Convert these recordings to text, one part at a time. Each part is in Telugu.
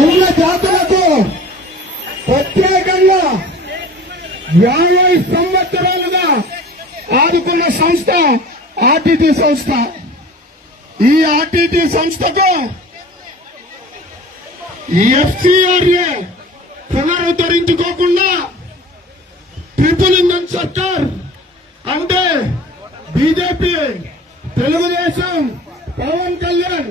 ఉన్న జాతులకు ప్రత్యేకంగా 50 సంవత్సరాలుగా ఆదుకున్న సంస్థ ఆర్టీటీ సంస్థ. ఈ ఆర్టీటీ సంస్థకు ఎఫ్సిఆర్ఏ పునరుద్ధరించుకోకుండా ట్రిపుల్ ఇంజన్ సర్కార్ అంటే బీజేపీ, తెలుగుదేశం, పవన్ కళ్యాణ్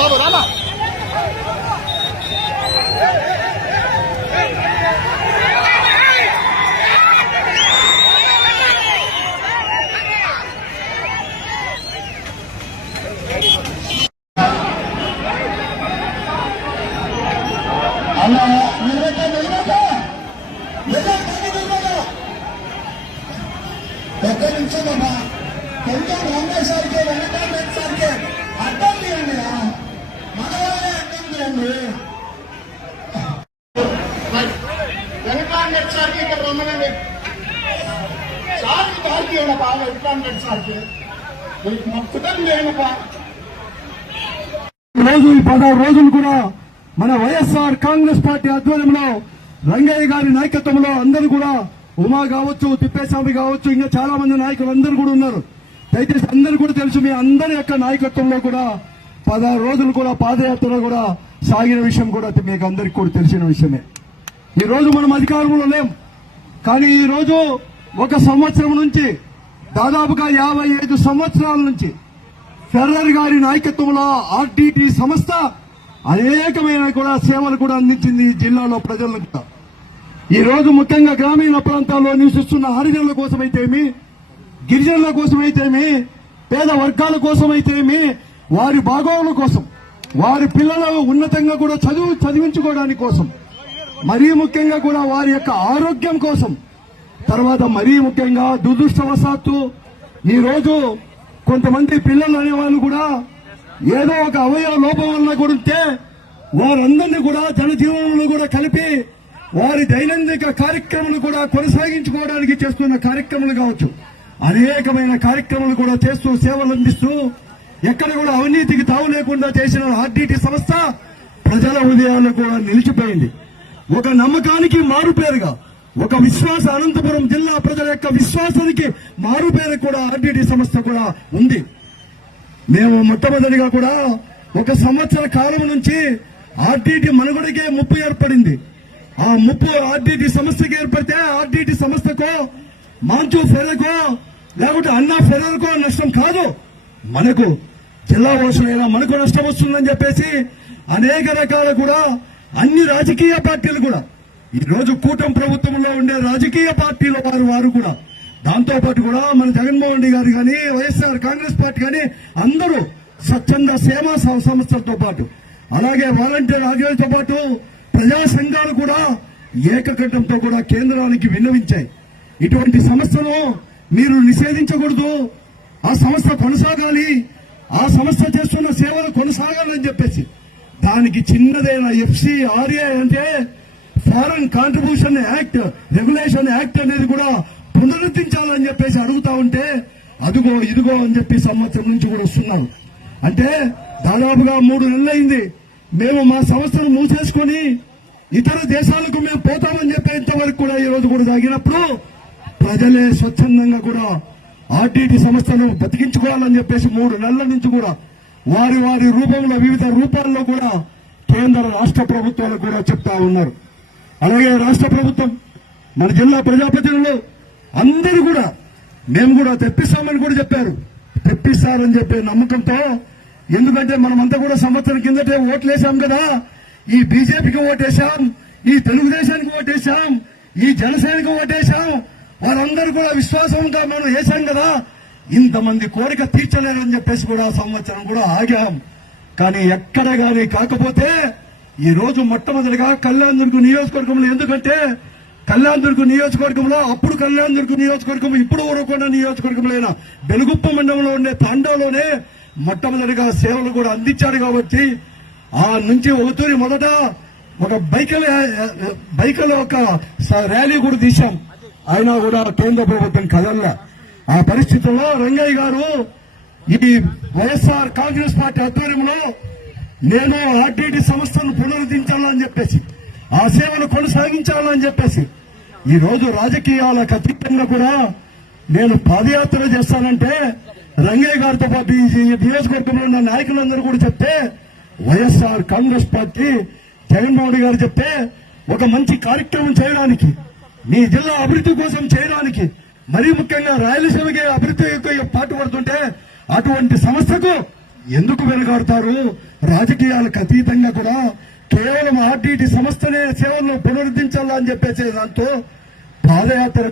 బాబు రామా ఎక్కడి నుంచో కొంచెం రామేశ్వరికి వెంకటేశ్వరికి అర్థం తీయండి, మన వాళ్ళే అర్థం తీయండి. వెంకటేశ్వరికి ఇక్కడ రమ్మనండి సార్కి దారికి ఏమప్పా, వెంకటేశ్వరికి మొత్తం లేనప్పా. రోజు ఈ 16 రోజులు కూడా మన వైఎస్ఆర్ కాంగ్రెస్ పార్టీ ఆధ్వర్యంలో రంగయ్య గారి నాయకత్వంలో అందరూ కూడా, ఉమా కావచ్చు, తిప్పేస్వామి కావచ్చు, ఇంకా చాలా మంది నాయకులు అందరూ కూడా ఉన్నారు. దయచేసి అందరూ కూడా తెలుసు, మీ అందరి యొక్క నాయకత్వంలో కూడా 16 రోజులు కూడా పాదయాత్ర కూడా సాగిన విషయం కూడా మీకు అందరికీ కూడా తెలిసిన విషయమే. ఈ రోజు మనం అధికారంలో లేం, కానీ ఈ రోజు 1 సంవత్సరం నుంచి దాదాపుగా 55 సంవత్సరాల నుంచి ఫెర్రర్ గారి నాయకత్వంలో ఆర్టీటీ సంస్థ అనేకమైన కూడా సేవలు కూడా అందించింది ఈ జిల్లాలో ప్రజలకు. ఈ రోజు ముఖ్యంగా గ్రామీణ ప్రాంతాల్లో నివసిస్తున్న హరిజనుల కోసమైతేమి, గిరిజనుల కోసమైతేమి, పేద వర్గాల కోసమైతేమి, వారి బాగోగుల కోసం, వారి పిల్లలు ఉన్నతంగా కూడా చదివించుకోవడానికి కోసం, మరీ ముఖ్యంగా కూడా వారి యొక్క ఆరోగ్యం కోసం, తర్వాత మరీ ముఖ్యంగా దురదృష్టవశాత్తు ఈ రోజు కొంతమంది పిల్లలు అనేవాళ్ళు కూడా ఏదో ఒక అవయవ లోపం వలన కూడా ఉంటే వారందరినీ కూడా జనజీవనంలో కూడా కలిపి వారి దైనందిక కార్యక్రమాలు కూడా కొనసాగించుకోవడానికి చేస్తున్న కార్యక్రమాలు కావచ్చు, అనేకమైన కార్యక్రమాలు కూడా చేస్తూ సేవలు అందిస్తూ ఎక్కడ కూడా అవినీతికి తావు లేకుండా చేసిన ఆర్టీటీ సంస్థ ప్రజల హృదయాల్లో కూడా నిలిచిపోయింది. ఒక నమ్మకానికి మారుపేరుగా, ఒక విశ్వాస, అనంతపురం జిల్లా ప్రజల యొక్క విశ్వాసానికి మారుపేరు కూడా ఆర్టీటీ సంస్థ కూడా ఉంది. మేము మొట్టమొదటిగా కూడా 1 సంవత్సర కాలం నుంచి ఆర్టీటీ మనుగడకే ముప్పు ఏర్పడింది. ఆ ముప్పు ఆర్టీటీ సంస్థకి ఏర్పడితే ఆర్టీటీ సంస్థకో, మాంచు ఫెరర్కో, లేకుంటే అన్నా ఫెరర్కో నష్టం కాదు, మనకు జిల్లా వాసులైనా మనకు నష్టం వస్తుందని చెప్పేసి అనేక రకాల కూడా అన్ని రాజకీయ పార్టీలు కూడా, ఈ రోజు కూటమి ప్రభుత్వంలో ఉండే రాజకీయ పార్టీల వారు కూడా, దాంతో పాటు కూడా మన జగన్మోహన్ రెడ్డి గారు కానీ, వైఎస్ఆర్ కాంగ్రెస్ పార్టీ కానీ అందరూ స్వచ్ఛంద సేవా సంస్థలతో పాటు, అలాగే వాలంటీర్ ఆర్గనైజేషన్తో పాటు ప్రజా సంఘాలు కూడా ఏకకంఠంతో కూడా కేంద్రానికి విన్నవించాయి. ఇటువంటి సంస్థను మీరు నిషేధించకూడదు, ఆ సంస్థ కొనసాగాలి, ఆ సంస్థ చేస్తున్న సేవలు కొనసాగాలని చెప్పేసి దానికి చిన్నదైన FCRA అంటే foreign contribution act, regulation act అనేది కూడా పునరుద్ధరించాలని చెప్పేసి అడుగుతా ఉంటే అదుగో ఇదిగో అని చెప్పి సంవత్సరం నుంచి కూడా వస్తున్నారు. అంటే దాదాపుగా 3 నెలలైంది మేము మా సంస్థను మూసేసుకొని ఇతర దేశాలకు మేము పోతామని చెప్పేంత వరకు కూడా ఈ రోజు కూడా సాగినప్పుడు ప్రజలే స్వచ్ఛందంగా కూడా ఆర్టీటీ సంస్థను బతికించుకోవాలని చెప్పేసి 3 నెలల నుంచి కూడా వారి వారి రూపంలో, వివిధ రూపాల్లో కూడా కేంద్ర రాష్ట్ర ప్రభుత్వాలు కూడా చెప్తా ఉన్నారు. అలాగే రాష్ట్ర ప్రభుత్వం, మన జిల్లా ప్రజాప్రతినిధులు అందరూ కూడా మేము కూడా తెప్పిస్తామని కూడా చెప్పారు. తెప్పిస్తారని చెప్పే నమ్మకంతో, ఎందుకంటే మనమంతా కూడా సంవత్సరం కిందటే ఓట్లేసాం కదా, ఈ బీజేపీకి ఓటేశాం, ఈ తెలుగుదేశానికి ఓటేశాం, ఈ జనసేనకి ఓటేశాం, వారందరూ కూడా విశ్వాసంగా మనం వేశాం కదా, ఇంతమంది కోరిక తీర్చలేరని చెప్పేసి కూడా సంవత్సరం కూడా ఆగాం. కానీ ఎక్కడ గాని కాకపోతే ఈ రోజు మొట్టమొదటిగా కళ్యాణదుర్గం నియోజకవర్గంలో, ఎందుకంటే కళ్యాణదుర్గం నియోజకవర్గంలో, అప్పుడు కళ్యాణదుర్గం నియోజకవర్గం, ఇప్పుడు ఊరకొండ నియోజకవర్గంలో బెలుగుప్ప మండలంలో ఉండే తాండాలోనే మొట్టమొదటిగా సేవలు కూడా అందించారు. కాబట్టి ఆ నుంచి ఒకతూరి మొదట ఒక బైకల ఒక ర్యాలీ కూడా తీశాం, అయినా కూడా కేంద్ర ప్రభుత్వం కదల్లా. ఆ పరిస్థితుల్లో రంగయ్య గారు ఈ వైఎస్ఆర్ కాంగ్రెస్ పార్టీ ఆధ్వర్యంలో నేను ఆర్టీటీ సంస్థను పునరుద్ధరించాలని చెప్పేసి, ఆ సేవను కొనసాగించాలని చెప్పేసి ఈ రోజు రాజకీయాలకు అతీతంగా కూడా నేను పాదయాత్ర చేస్తానంటే రంగయ్య గారితో పాటు ఈ నియోజకవర్గంలో ఉన్న నాయకులందరూ కూడా చెప్తే, వైఎస్ఆర్ కాంగ్రెస్ పార్టీ జగన్మోహన్ రెడ్డి గారు చెప్తే ఒక మంచి కార్యక్రమం చేయడానికి, మీ జిల్లా అభివృద్ధి కోసం చేయడానికి, మరీ ముఖ్యంగా రాయలసీమకి అభివృద్ధి పాటుపడుతుంటే అటువంటి సంస్థకు ఎందుకు వెనకాడతారు? రాజకీయాలకు అతీతంగా కూడా కేవలం ఆర్టీటీ సంస్థనే సేవలను పునరుద్ధరించాలని చెప్పేసి దాంతో పాదయాత్ర